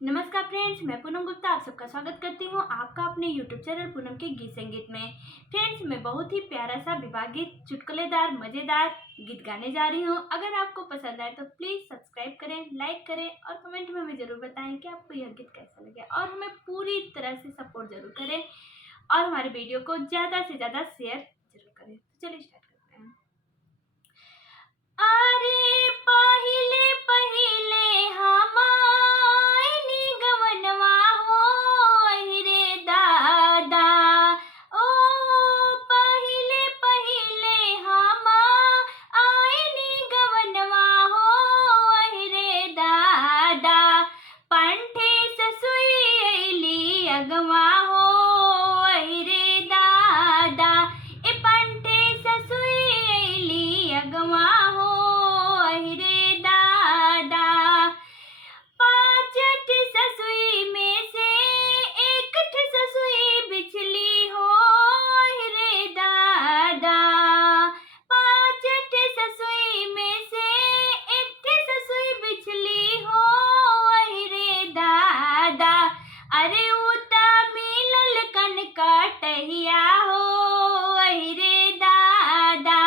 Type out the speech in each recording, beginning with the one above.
नमस्कार फ्रेंड्स, मैं पूनम गुप्ता आप सबका स्वागत करती हूँ आपका अपने यूट्यूब चैनल पूनम के गीत संगीत में। फ्रेंड्स, मैं बहुत ही प्यारा सा विवाह गीत, चुटकुलेदार मज़ेदार गीत गाने जा रही हूँ। अगर आपको पसंद आए तो प्लीज़ सब्सक्राइब करें, लाइक करें और कमेंट में हमें ज़रूर बताएं कि आपको यह गीत कैसा लगे और हमें पूरी तरह से सपोर्ट ज़रूर करें और हमारे वीडियो को ज़्यादा से ज़्यादा शेयर ज़रूर करें। तो चलिए स्टार्ट करते हैं। अरे पहिले पहिले हमारी गवनवा होई रे दादा, ओ पहिले पहिले हमारी गवनवा होई रे दादा, पंठे ससुई अइली अगवा होई रे दादा, ए पंठे ससुई अइली अगवा ससुई में से एक ससुई बिछली हो रे दादा, पांच ससुई में से एक ससुई बिछली हो रे दादा, अरे उता मिलल कन कटहिया हो रे दादा,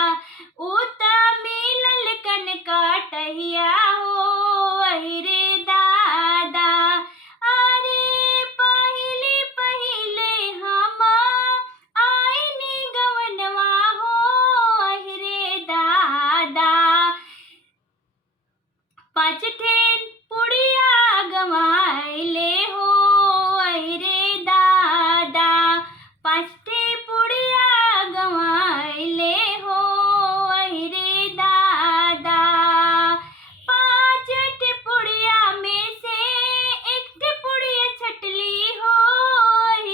उता मिलल कन कटहिया हो रे दादा, अरे पहिले पहिले हम आईनी गवनवा हो रे दादा, पाँच ठेन पुड़िया गवाइले हो रे दादा, पाँच ठे पुड़िया गवाइले हो रे दादा, पाँच ठे पुड़िया में से एक ठे पुड़िया छटली हो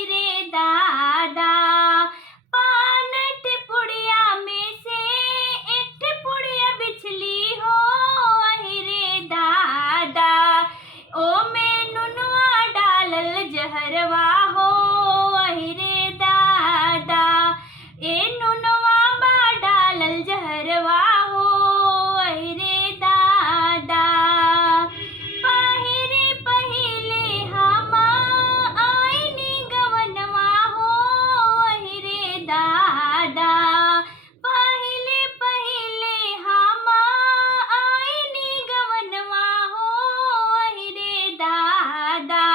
रे दादा, पान ठे पुड़िया में से एक ठे पुड़िया बिछली हो रे दादा, ओ में नुनवा डालल जहरवा हो रे दादा, ए नुनवा बा डालल जहरवा हो रे दादा, पहिले पहिले हम आईनी गवनवा हो रे दादा, पहिले पहिले हम आईनी गवनवा हो रे दादा,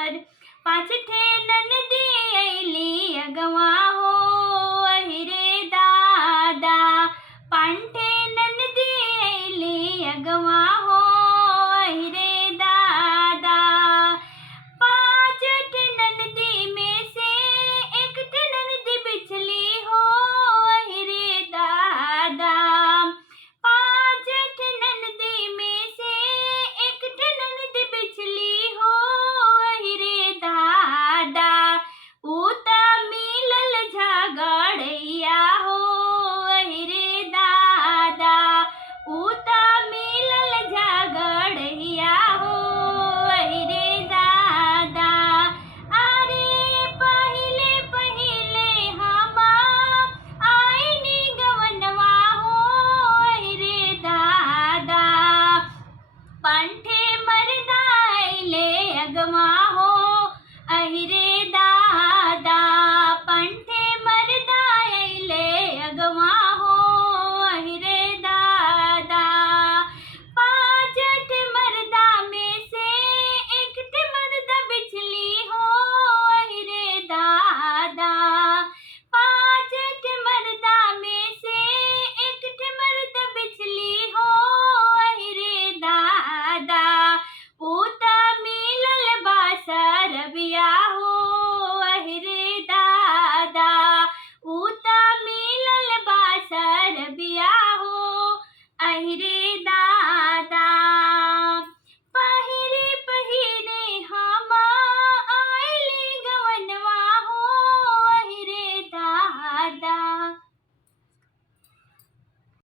अरे पाँच ठे ननदी अइली अगवा हो रे दादा, पाँच ठे ननदी अइली अगवा हो रे दादा, पाँच ठे ननदी में से एक ठे ननदी बिछली हो रे दादा, पाँच ठे ननदी में से एक ठे ननदी बिछली हो रे दादा, उता मिलल झगड़ैया हो रे दादा, उता मिलल झगड़ैया हो रे दादा, अरे पहिले पहिले हम आईनी गवनवा हो रे दादा, पंठे मरदा अइले अगवा